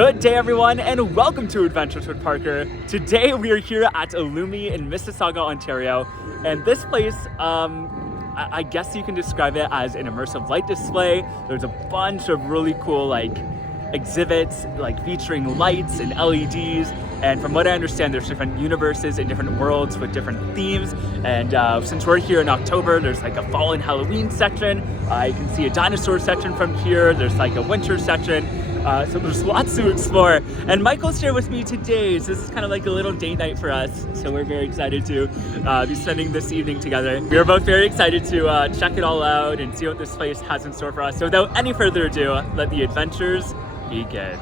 Good day everyone and welcome to Adventures with Parker. Today we are here at Illumi in Mississauga, Ontario, and this place, I guess you can describe it as an immersive light display. There's a bunch of really cool exhibits featuring lights and LEDs, and from what I understand there's different universes and different worlds with different themes, and since we're here in October there's a fall and Halloween section. You can see a dinosaur section from here. There's a winter section. So there's lots to explore, and Michael's here with me today, so this is kind of like a little date night for us, so we're very excited to be spending this evening together. We are both very excited to check it all out and see what this place has in store for us. So without any further ado, let the adventures begin.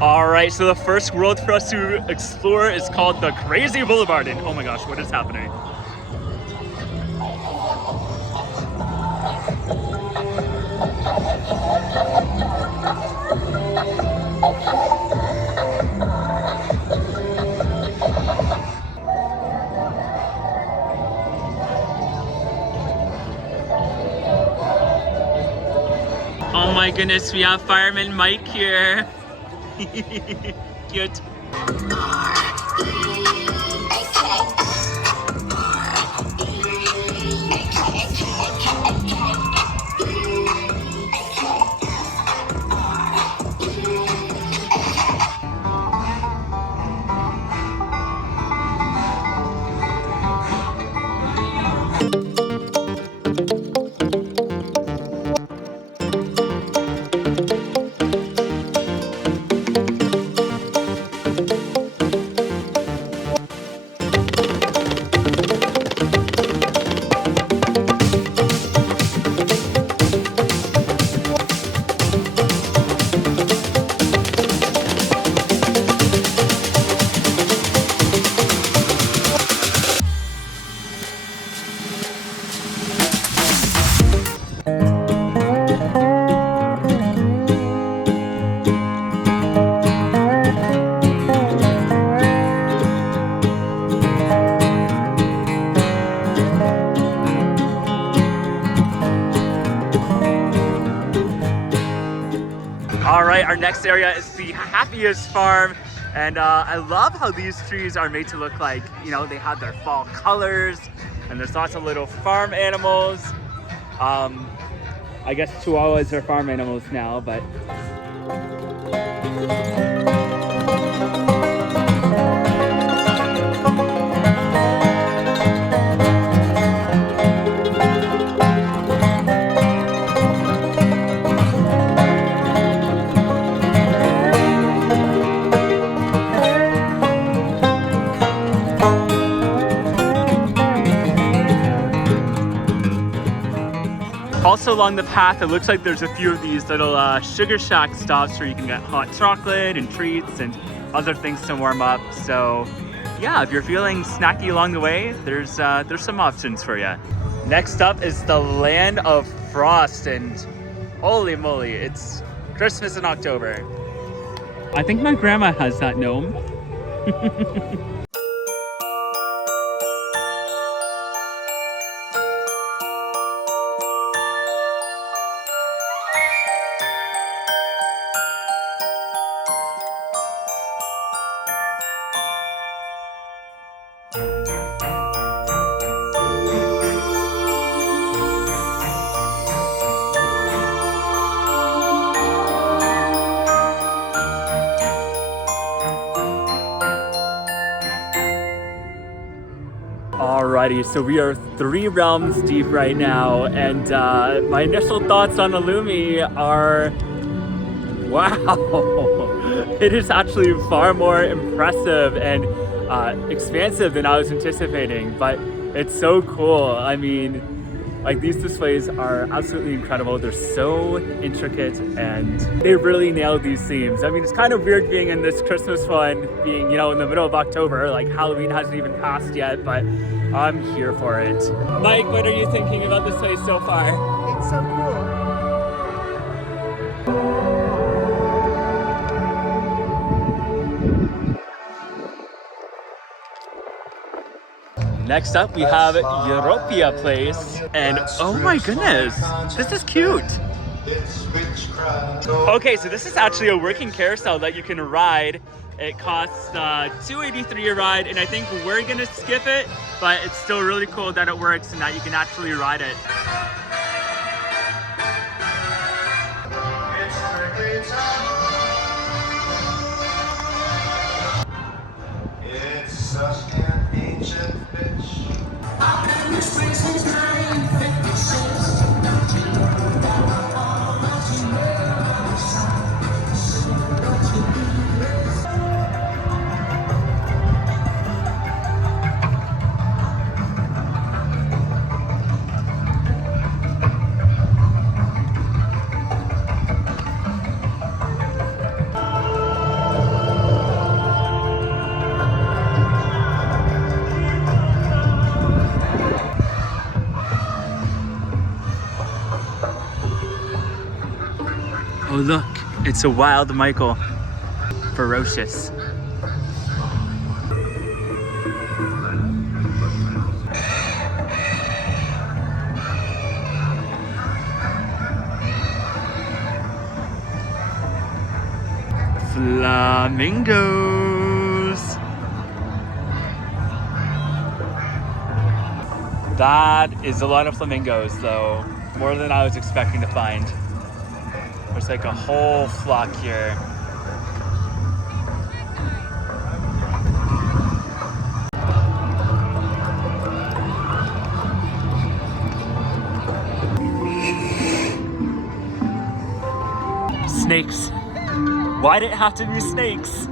Alright, so the first world for us to explore is called the Crazy Boulevard, and oh my gosh, what is happening? Oh my goodness, we have Fireman Mike here. Cute. Alright, our next area is the Happiest Farm, and I love how these trees are made to look like, they have their fall colors, and there's lots of little farm animals. I guess Chihuahuas are farm animals now, but... Also along the path, it looks like there's a few of these little sugar shack stops where you can get hot chocolate and treats and other things to warm up. So yeah, if you're feeling snacky along the way, there's some options for you. Next up is the Land of Frost, and holy moly, it's Christmas in October. I think my grandma has that gnome. Alrighty, so we are 3 realms deep right now, and my initial thoughts on Illumi are, wow, it is actually far more impressive and expansive than I was anticipating, but it's so cool. I mean, Like, these displays are absolutely incredible. They're so intricate and they really nailed these themes. I mean, it's kind of weird being in this Christmas one, being, you know, in the middle of October, like Halloween hasn't even passed yet, but I'm here for it. Mike, what are you thinking about this place so far? It's so cool. Next up, we have Europea Place, and oh my goodness, this is cute. Okay, so this is actually a working carousel that you can ride. It costs $2.83 a ride, and I think we're gonna skip it, but it's still really cool that it works and that you can actually ride it. It's such an ancient fish. Oh look, it's a wild Michael. Ferocious. Flamingos. That is a lot of flamingos though. More than I was expecting to find. There's like a whole flock here. Snakes. Why did it have to be snakes?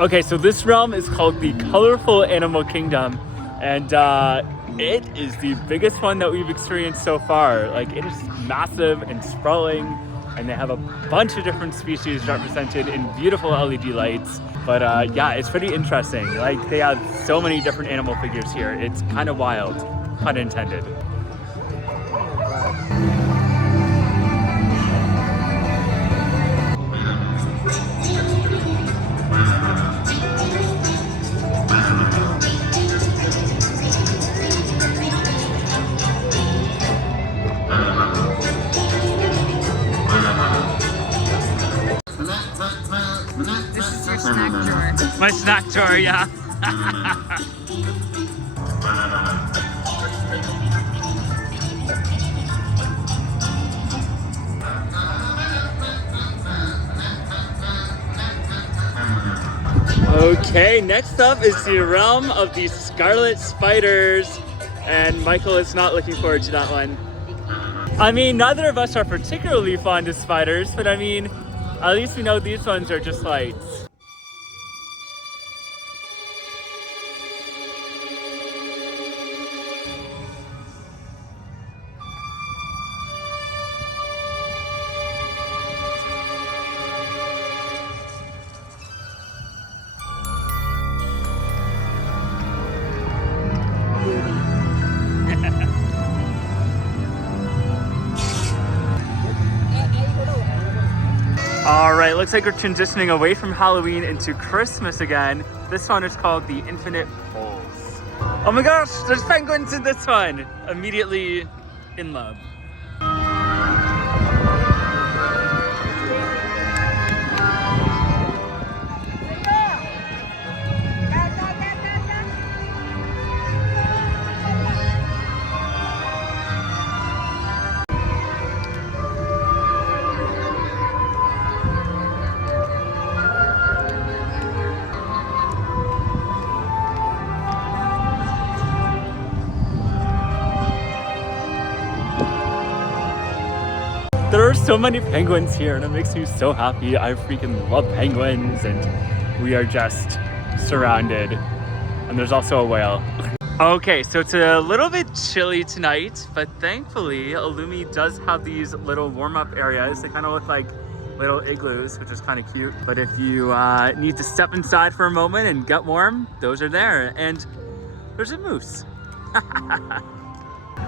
Okay, so this realm is called the Colourful Animal Kingdom, and it is the biggest one that we've experienced so far. Like, it is massive and sprawling, and they have a bunch of different species represented in beautiful LED lights. But yeah, it's pretty interesting. Like, they have so many different animal figures here. It's kind of wild, pun intended. My snack drawer, yeah. Okay, next up is the realm of the Scarlet Spiders, and Michael is not looking forward to that one. I mean, neither of us are particularly fond of spiders, but I mean, at least we know these ones are just lights. All right, looks like we're transitioning away from Halloween into Christmas again. This one is called the Infinite Bowls. Oh my gosh, there's penguins in this one. Immediately in love. are so many penguins here, and it makes me so happy. I freaking love penguins, and we are just surrounded. And there's also a whale. Okay, so it's a little bit chilly tonight, but thankfully Illumi does have these little warm-up areas. They kind of look like little igloos, which is kind of cute. But if you need to step inside for a moment and get warm, those are there. And there's a moose.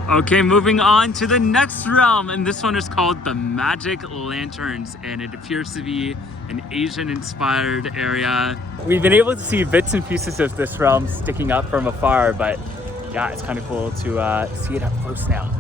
Okay, moving on to the next realm, and this one is called the Magic Lanterns, and it appears to be an Asian-inspired area. We've been able to see bits and pieces of this realm sticking up from afar, but yeah, it's kind of cool to see it up close now.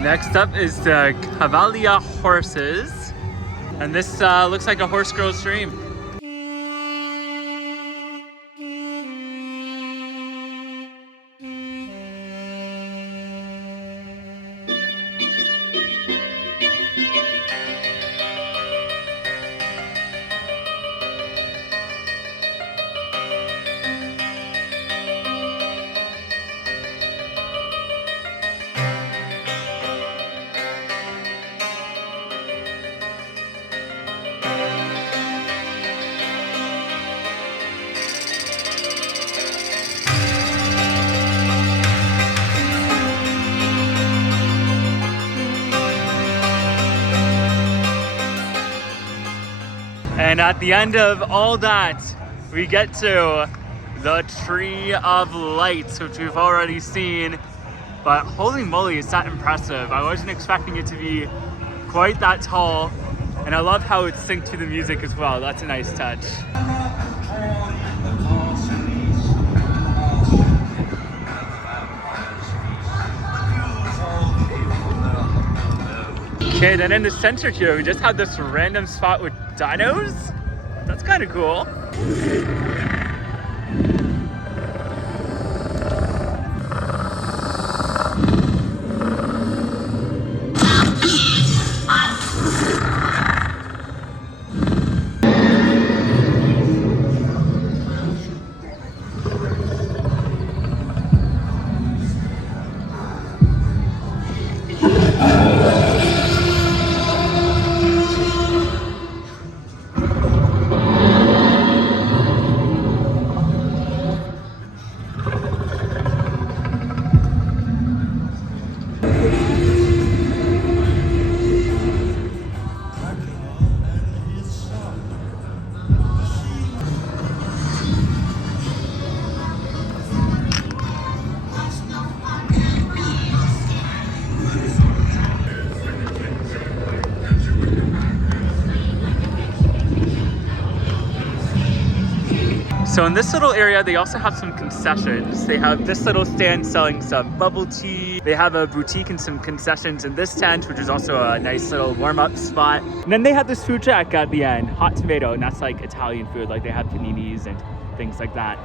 Next up is the Cavalia Horses, and this looks like a horse girl's dream. And at the end of all that, we get to the Tree of Lights, which we've already seen. But holy moly, it's that impressive. I wasn't expecting it to be quite that tall. And I love how it's synced to the music as well. That's a nice touch. Okay, then in the center here, we just have this random spot with dinos. That's kind of cool. So in this little area, they also have some concessions. They have this little stand selling some bubble tea. They have a boutique and some concessions in this tent, which is also a nice little warm-up spot. And then they have this food truck at the end, hot tomato, and that's like Italian food. Like they have paninis and things like that.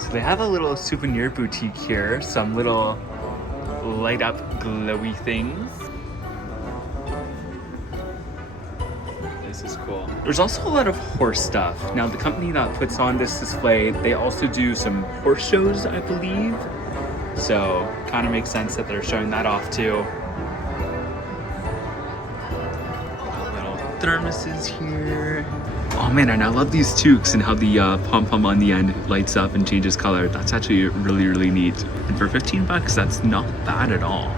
So they have a little souvenir boutique here, some little light up glowy things. This is cool. There's also a lot of horse stuff. Now the company that puts on this display, they also do some horse shows, I believe. So kind of makes sense that they're showing that off too. Little thermoses here. Oh man, and I love these toques and how the pom-pom on the end lights up and changes color. That's actually really, really neat. And for 15 bucks, that's not bad at all.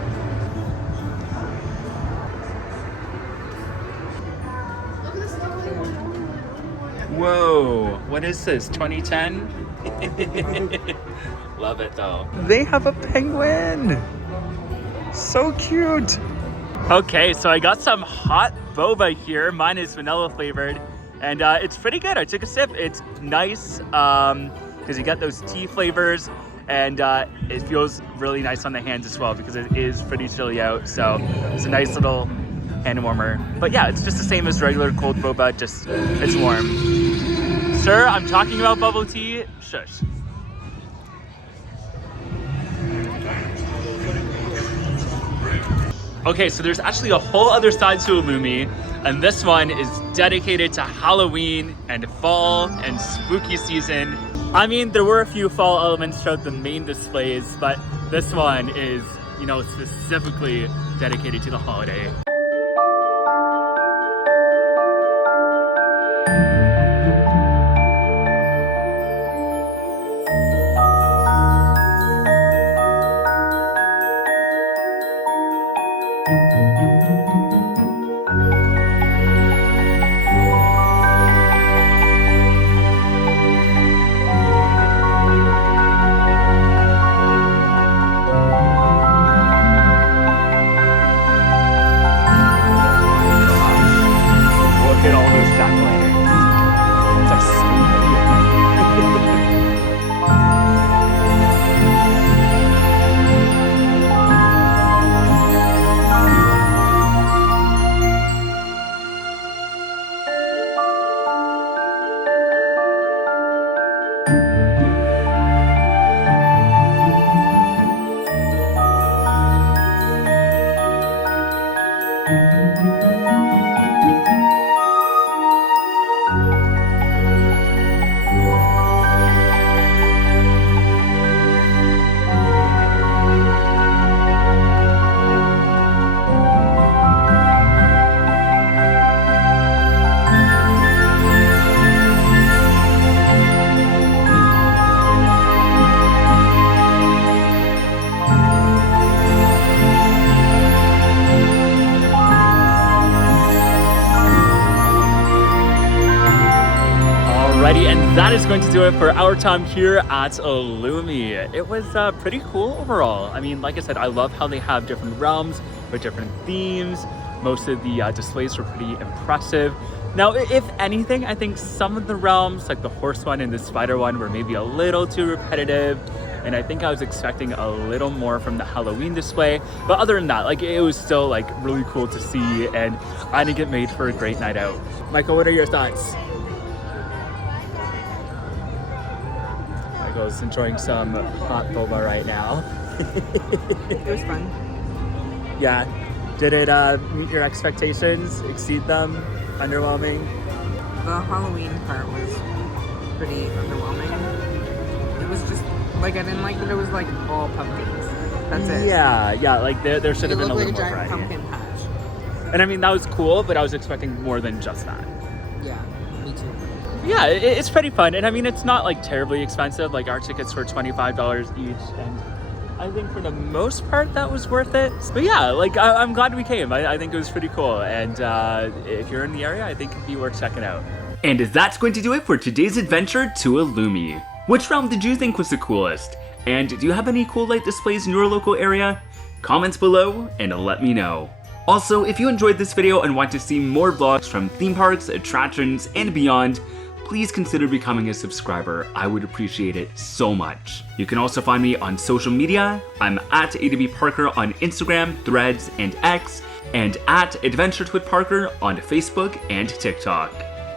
Whoa, what is this, 2010? Love it though. They have a penguin. So cute. Okay, so I got some hot boba here. Mine is vanilla flavored. And it's pretty good. I took a sip. It's nice because you get those tea flavors, and it feels really nice on the hands as well because it is pretty chilly out. So it's a nice little hand warmer. But yeah, it's just the same as regular cold boba, just it's warm. Sir, I'm talking about bubble tea. Shush. Okay, so there's actually a whole other side to Illumi, and this one is dedicated to Halloween and fall and spooky season. I mean, there were a few fall elements throughout the main displays, but this one is, you know, specifically dedicated to the holiday. And that is going to do it for our time here at Illumi. It was pretty cool overall. I mean, like I said, I love how they have different realms with different themes. Most of the displays were pretty impressive. Now, if anything, I think some of the realms, like the horse one and the spider one, were maybe a little too repetitive. And I think I was expecting a little more from the Halloween display. But other than that, like, it was still like really cool to see, and I think it made for a great night out. Michael, what are your thoughts? Michael's enjoying some hot boba right now. It was fun. Yeah. Did it meet your expectations? Exceed them? Underwhelming? The Halloween part was pretty underwhelming. It was just like, I didn't like that it was like all pumpkins. That's it. Yeah, like there should have been a little more more variety. pumpkin patch. And I mean, that was cool, but I was expecting more than just that. Yeah, me too. Yeah, it's pretty fun. And I mean, it's not like terribly expensive. Like our tickets were $25 each, and I think for the most part that was worth it. But yeah, like I'm glad we came. I think it was pretty cool. And if you're in the area, I think it'd be worth checking out. And that's going to do it for today's adventure to Illumi. Which realm did you think was the coolest? And do you have any cool light displays in your local area? Comments below and let me know. Also, if you enjoyed this video and want to see more vlogs from theme parks, attractions, and beyond, please consider becoming a subscriber. I would appreciate it so much. You can also find me on social media. I'm at AWParker on Instagram, Threads, and X. and at Adventures with Parker on Facebook and TikTok.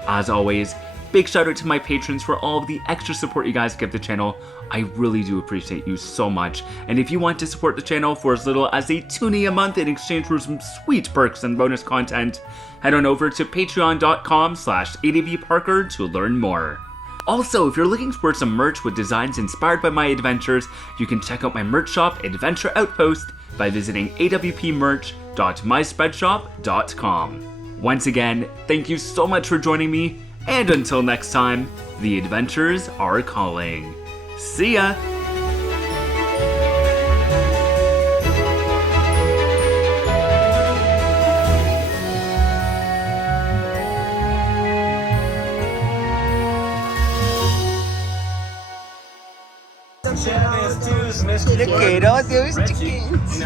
As always, big shout out to my patrons for all of the extra support you guys give the channel. I really do appreciate you so much. And if you want to support the channel for as little as a toonie a month in exchange for some sweet perks and bonus content, head on over to patreon.com/advparker to learn more. Also, if you're looking for some merch with designs inspired by my adventures, you can check out my merch shop, Adventure Outpost, by visiting awpmerch.myspreadshop.com. Once again, thank you so much for joining me, and until next time, the adventures are calling. See ya! Look at all those chickens.